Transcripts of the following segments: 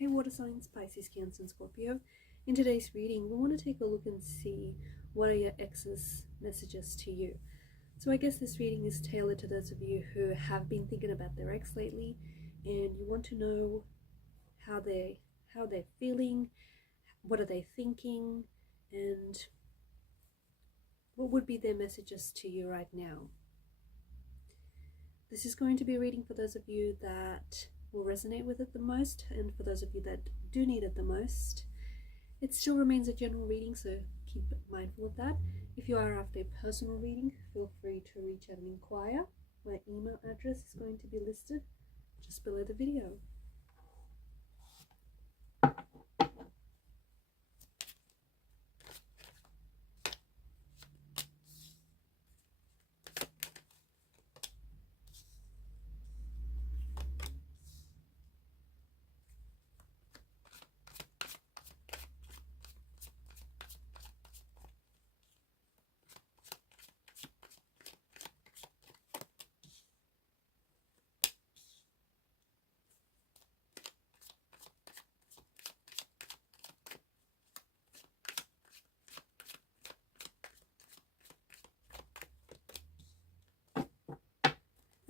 Hey water signs, Pisces, Cancer and Scorpio. In today's reading, we want to take a look and see what are your ex's messages to you. So I guess this reading is tailored to those of you who have been thinking about their ex lately and you want to know how they're feeling, what are they thinking, and what would be their messages to you right now. This is going to be a reading for those of you that will resonate with it the most, and for those of you that do need it the most. It still remains a general reading, so keep mindful of that. If you are after a personal reading, feel free to reach out and inquire. My email address is going to be listed just below the video.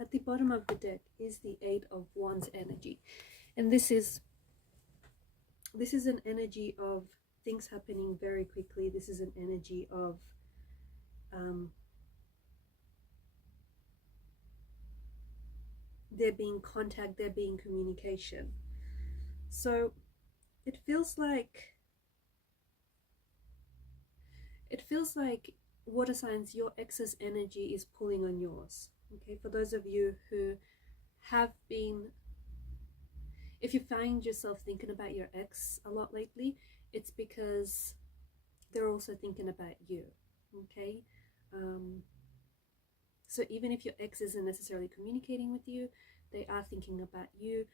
At the bottom of the deck is the Eight of Wands energy, and this is an energy of things happening very quickly. This is an energy of there being contact, there being communication. So it feels like water signs, your ex's energy is pulling on yours. Okay, for those of you who have been, if you find yourself thinking about your ex a lot lately, it's because they're also thinking about you. Okay, so even if your ex isn't necessarily communicating with you, they are thinking about you.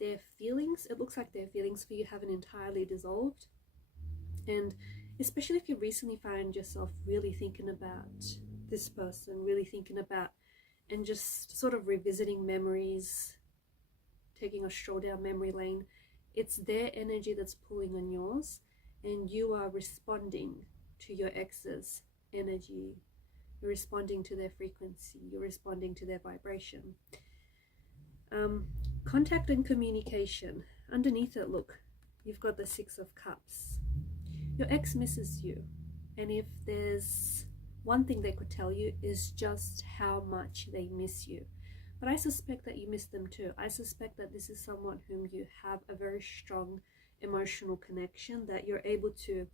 Their feelings, it looks like their feelings for you haven't entirely dissolved, and especially if you recently find yourself really thinking about this person, really thinking about and just sort of revisiting memories, taking a stroll down memory lane, it's their energy that's pulling on yours, and you are responding to your ex's energy. You're responding to their frequency, you're responding to their vibration. Contact and communication. Underneath it, look, you've got the Six of Cups. Your ex misses you, and if there's one thing they could tell you is just how much they miss you. But I suspect that you miss them too. I suspect that this is someone whom you have a very strong emotional connection, that you're able to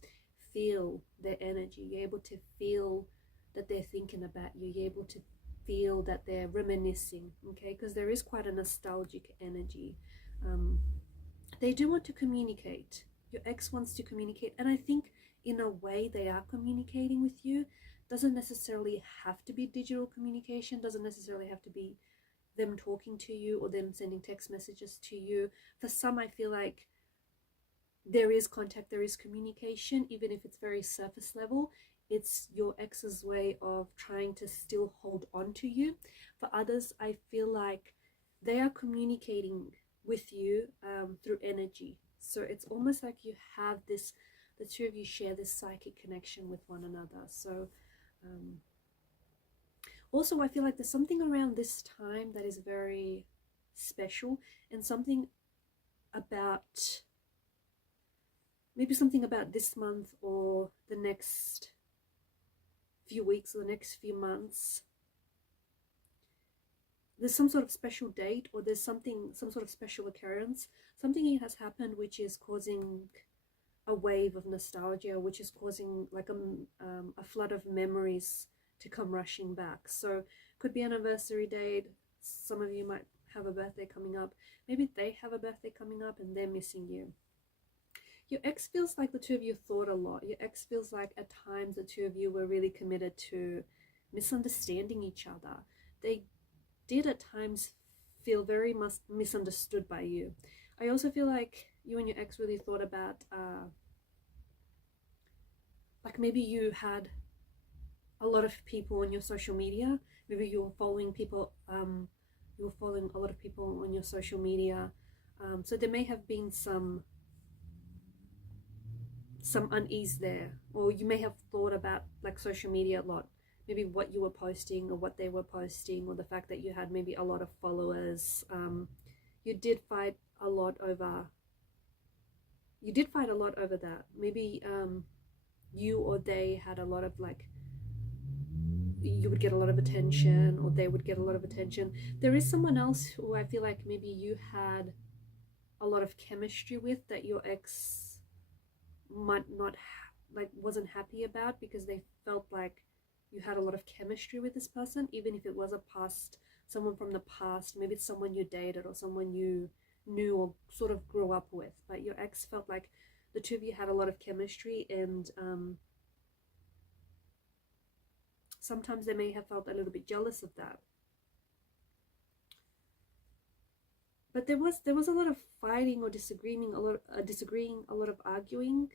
feel their energy. You're able to feel that they're thinking about you. You're able to feel that they're reminiscing, okay? Because there is quite a nostalgic energy. They do want to communicate. Your ex wants to communicate, and I think in a way they are communicating with you. Doesn't necessarily have to be digital communication, doesn't necessarily have to be them talking to you or them sending text messages to you. For some, I feel like there is contact, there is communication, even if it's very surface level. It's your ex's way of trying to still hold on to you. For others, I feel like they are communicating with you through energy. So it's almost like you have this, the two of you share this psychic connection with one another. So also, I feel like there's something around this time that is very special, and something about, maybe something about this month or the next few weeks or the next few months. There's some sort of special date, or there's some sort of special occurrence. Something has happened which is causing a wave of nostalgia, which is causing like a flood of memories to come rushing back. So could be an anniversary date. Some of you might have a birthday coming up. Maybe they have a birthday coming up and they're missing you. Your ex feels like the two of you thought a lot. Your ex feels like at times the two of you were really committed to misunderstanding each other. They did at times feel very misunderstood by you. I also feel like you and your ex really thought about like maybe you had a lot of people on your social media. Maybe you were following people, you were following a lot of people on your social media, So there may have been some unease there, or you may have thought about like social media a lot, maybe what you were posting or what they were posting, or the fact that you had maybe a lot of followers. You did fight a lot over that. Maybe you or they had a lot of like, you would get a lot of attention, or they would get a lot of attention. There is someone else who I feel like maybe you had a lot of chemistry with that your ex might not like wasn't happy about, because they felt like you had a lot of chemistry with this person, even if it was someone from the past. Maybe it's someone you dated or someone you knew or sort of grew up with, but your ex felt like the two of you had a lot of chemistry, and sometimes they may have felt a little bit jealous of that. But there was a lot of fighting or disagreeing, a lot of arguing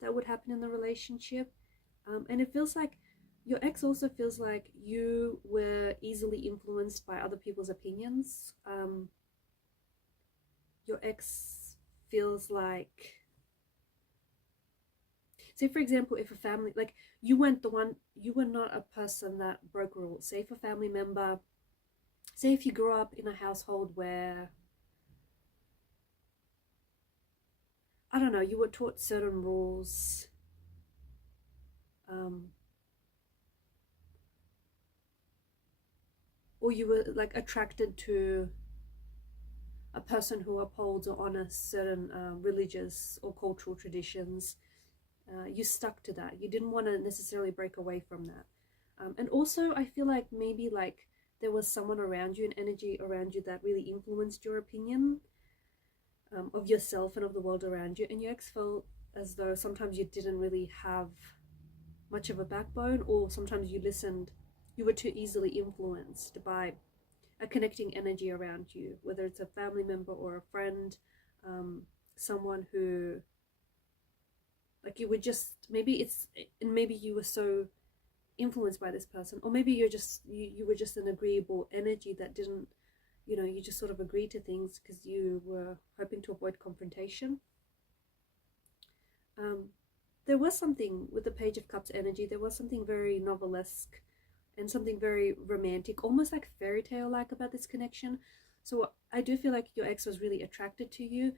that would happen in the relationship. And it feels like your ex also feels like you were easily influenced by other people's opinions. Your ex feels like, say for example, if a family, like you were not a person that broke rules. Say if a family member, say if you grew up in a household where, I don't know, you were taught certain rules, or you were like attracted to a person who upholds or honors certain religious or cultural traditions, you stuck to that. You didn't want to necessarily break away from that. And also I feel like maybe like there was someone around you, an energy around you that really influenced your opinion of yourself and of the world around you, and your ex felt as though sometimes you didn't really have much of a backbone, or sometimes you were too easily influenced by a connecting energy around you, whether it's a family member or a friend, someone who, like, you were just, maybe you were so influenced by this person, or maybe you were just an agreeable energy that didn't, you just sort of agreed to things because you were hoping to avoid confrontation. There was something with the Page of Cups energy, there was something very novelesque and something very romantic, almost like fairy tale like about this connection. So I do feel like your ex was really attracted to you.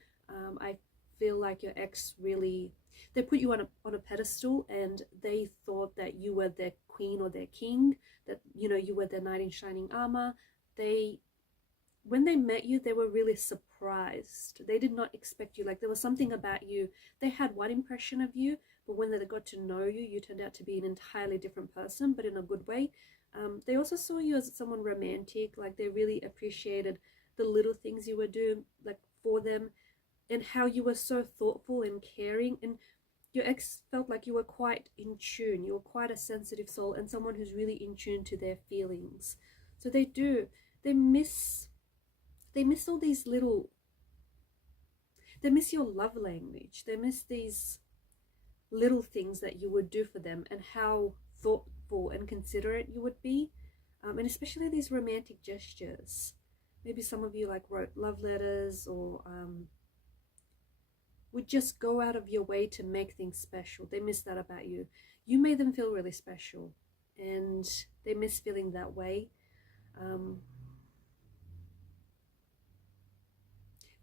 I feel like your ex really, they put you on a pedestal, and they thought that you were their queen or their king, that you were their knight in shining armor. When they met you, they were really surprised. They did not expect you. Like, there was something about you. They had one impression of you, but when they got to know you, you turned out to be an entirely different person, but in a good way. They also saw you as someone romantic. Like, they really appreciated the little things you were doing, like, for them, and how you were so thoughtful and caring. And your ex felt like you were quite in tune. You were quite a sensitive soul, and someone who's really in tune to their feelings. So they miss all these they miss your love language. They miss these little things that you would do for them, and how thoughtful and considerate you would be, and especially these romantic gestures. Maybe some of you like wrote love letters, or would just go out of your way to make things special. They miss that about you. You made them feel really special, and they miss feeling that way.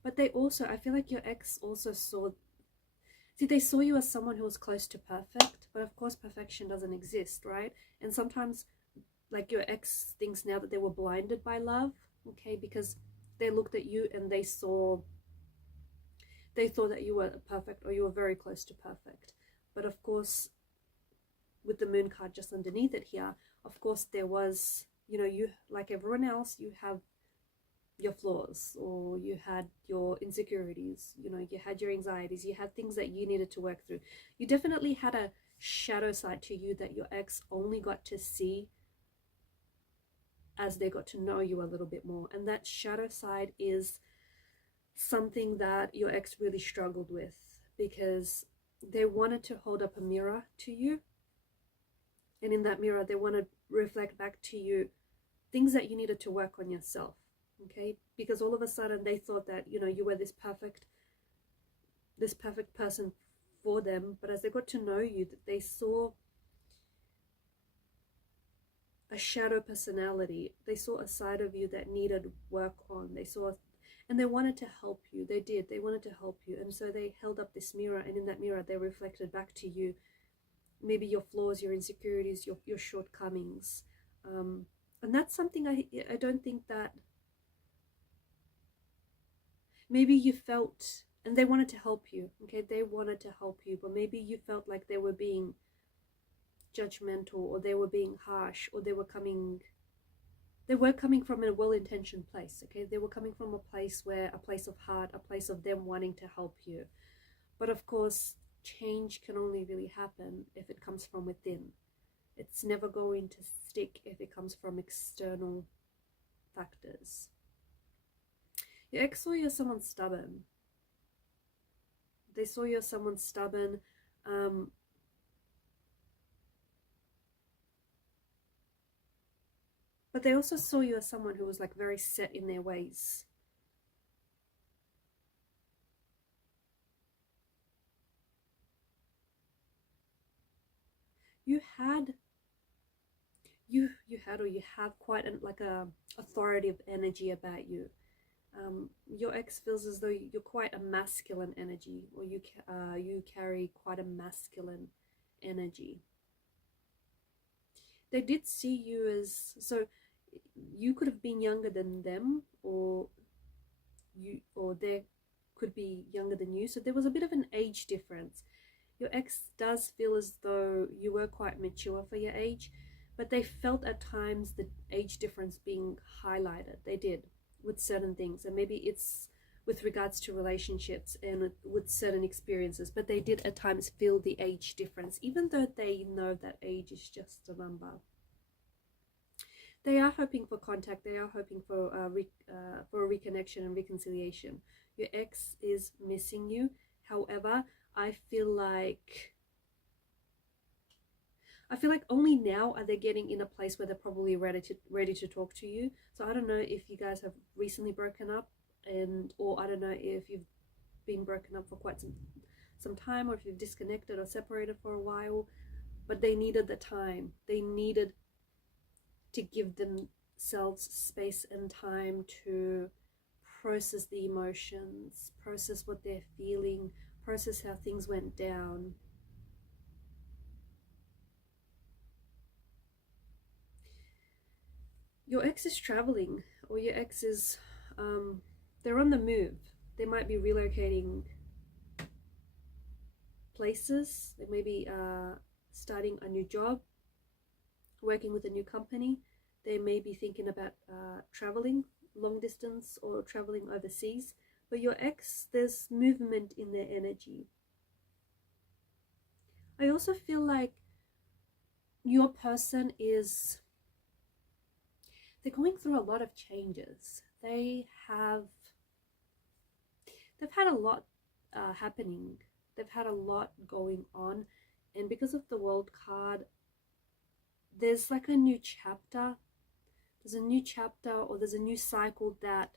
But they also, I feel like your ex also they saw you as someone who was close to perfect, but of course perfection doesn't exist, right? And sometimes, like, your ex thinks now that they were blinded by love, okay, because they looked at you and they thought that you were perfect, or you were very close to perfect. But of course, with the moon card just underneath it here, of course there was, you, like everyone else, you have your flaws, or you had your insecurities, you had your anxieties, you had things that you needed to work through. You definitely had a shadow side to you that your ex only got to see as they got to know you a little bit more. And that shadow side is something that your ex really struggled with, because they wanted to hold up a mirror to you, and in that mirror they want to reflect back to you things that you needed to work on yourself. okay? Because all of a sudden they thought that, you know, you were this perfect person for them, but as they got to know you, that they saw a shadow personality. They saw a side of you that needed work on. They saw, and they wanted to help you. They did. They wanted to help you. And so they held up this mirror, and in that mirror they reflected back to you maybe your flaws, your insecurities, your shortcomings. And that's something I don't think that maybe you felt, and they wanted to help you, okay? They wanted to help you, but maybe you felt like they were being judgmental, or they were being harsh, or they were coming from a well-intentioned place, okay? They were coming from a place of heart, a place of them wanting to help you. But of course, change can only really happen if it comes from within. It's never going to stick if it comes from external factors. Your ex saw you as someone stubborn. They saw you as someone stubborn. But they also saw you as someone who was like very set in their ways. You have quite like a authoritative energy about you. Your ex feels as though you're quite a masculine energy, or you carry quite a masculine energy. They did see you as, so you could have been younger than them, or they could be younger than you. So there was a bit of an age difference. Your ex does feel as though you were quite mature for your age, but they felt at times the age difference being highlighted. They did, with certain things, and maybe it's with regards to relationships and with certain experiences, but they did at times feel the age difference, even though they know that age is just a number. They are hoping for contact. They are hoping for a reconnection and reconciliation. Your ex is missing you. However, I feel like only now are they getting in a place where they're probably ready to talk to you. So I don't know if you guys have recently broken up, or I don't know if you've been broken up for quite some time, or if you've disconnected or separated for a while, but they needed the time. They needed to give themselves space and time to process the emotions, process what they're feeling, process how things went down. Your ex is traveling, or your ex is, they're on the move. They might be relocating places. They may be starting a new job, working with a new company. They may be thinking about traveling long distance or traveling overseas. But your ex, there's movement in their energy. I also feel like your person is, they're going through a lot of changes. They've had a lot happening. They've had a lot going on, and because of the World card, there's like a new chapter. There's a new chapter, or there's a new cycle that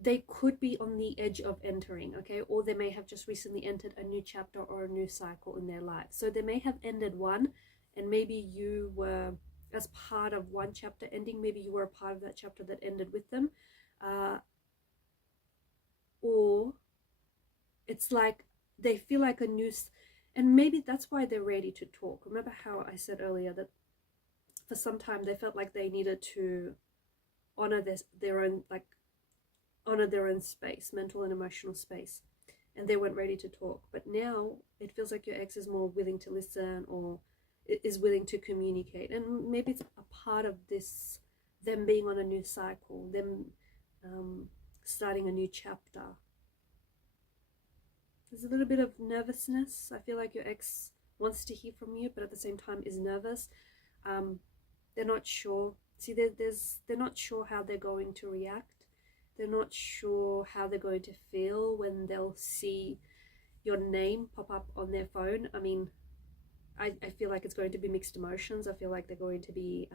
they could be on the edge of entering, okay? Or they may have just recently entered a new chapter or a new cycle in their life. So they may have ended one, and maybe you were, as part of one chapter ending, maybe you were a part of that chapter that ended with them. Or it's like they feel like a new, and maybe that's why they're ready to talk. Remember how I said earlier that for some time they felt like they needed to honor their own space, mental and emotional space, and they weren't ready to talk. But now it feels like your ex is more willing to listen, or is willing to communicate, and maybe it's a part of this, them being on a new cycle, them starting a new chapter. There's a little bit of nervousness. I feel like your ex wants to hear from you, but at the same time is nervous. They're not sure. See, they're not sure how they're going to react. They're not sure how they're going to feel when they'll see your name pop up on their phone. I mean, I feel like it's going to be mixed emotions. I feel like they're going to be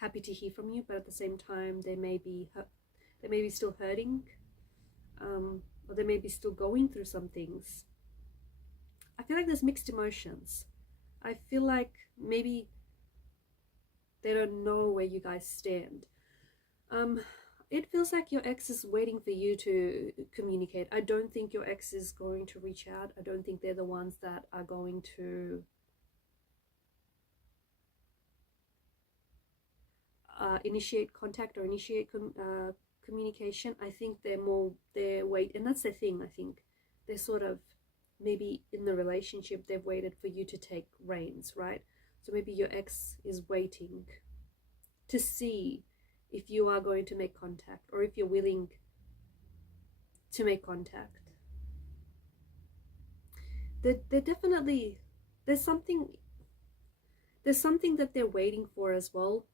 happy to hear from you, but at the same time they may be still hurting, or they may be still going through some things. I feel like there's mixed emotions. I feel like maybe they don't know where you guys stand. It feels like your ex is waiting for you to communicate. I don't think your ex is going to reach out. I don't think they're the ones that are going to initiate contact or initiate communication. I think they're wait, and that's the thing. I think they're sort of, maybe in the relationship they've waited for you to take reins, right? So maybe your ex is waiting to see if you are going to make contact, or if you're willing to make contact. They're definitely, there's something that they're waiting for as well.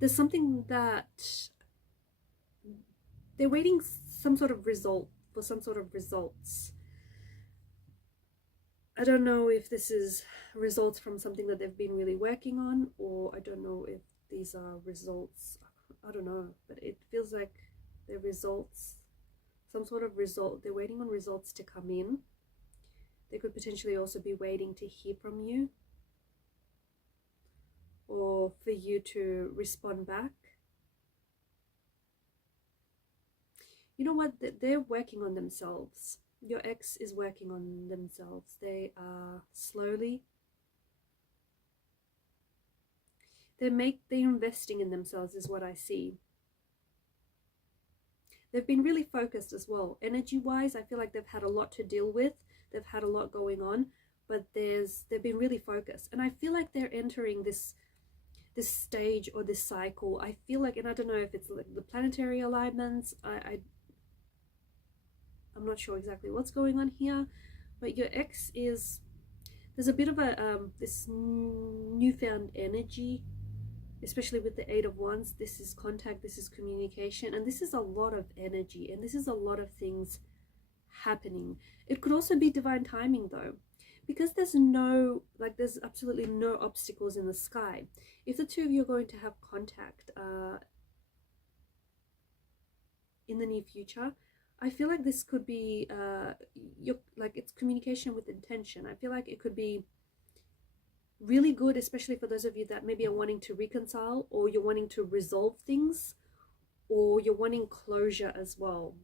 There's something that they're waiting some sort of result, for some sort of results. I don't know if this is results from something that they've been really working on, or I don't know if these are results. I don't know, but it feels like they're results, some sort of result. They're waiting on results to come in. They could potentially also be waiting to hear from you, or for you to respond back. You know what? They're working on themselves. Your ex is working on themselves. They are slowly, they're investing in themselves is what I see. They've been really focused as well. Energy wise, I feel like they've had a lot to deal with. They've had a lot going on, but they've been really focused. And I feel like they're entering this stage or this cycle. I feel like, and I don't know if it's like the planetary alignments, I'm not sure exactly what's going on here, but your ex is, there's a bit of a this newfound energy, especially with the 8 of Wands. This is contact, this is communication, and this is a lot of energy, and this is a lot of things happening. It could also be divine timing though, because there's there's absolutely no obstacles in the sky. If the two of you are going to have contact in the near future, I feel like this could be it's communication with intention. I feel like it could be really good, especially for those of you that maybe are wanting to reconcile, or you're wanting to resolve things, or you're wanting closure as well.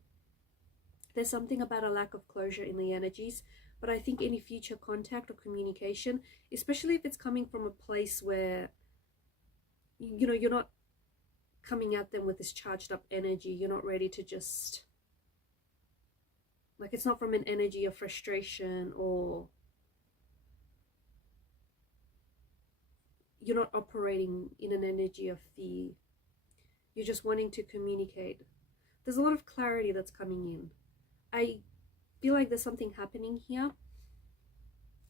There's something about a lack of closure in the energies, but I think any future contact or communication, especially if it's coming from a place where, you know, you're not coming at them with this charged up energy, you're not ready to just, like, it's not from an energy of frustration, or you're not operating in an energy of fear. You're just wanting to communicate. There's a lot of clarity that's coming in. I feel like there's something happening here.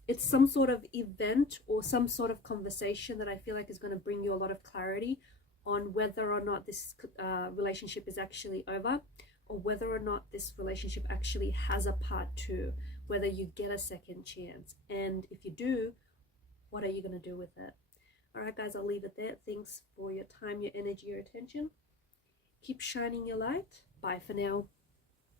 It's some sort of event or some sort of conversation that I feel like is going to bring you a lot of clarity on whether or not this relationship is actually over, or whether or not this relationship actually has a part 2, whether you get a second chance. And if you do, what are you going to do with it? All right, guys, I'll leave it there. Thanks for your time, your energy, your attention. Keep shining your light. Bye for now.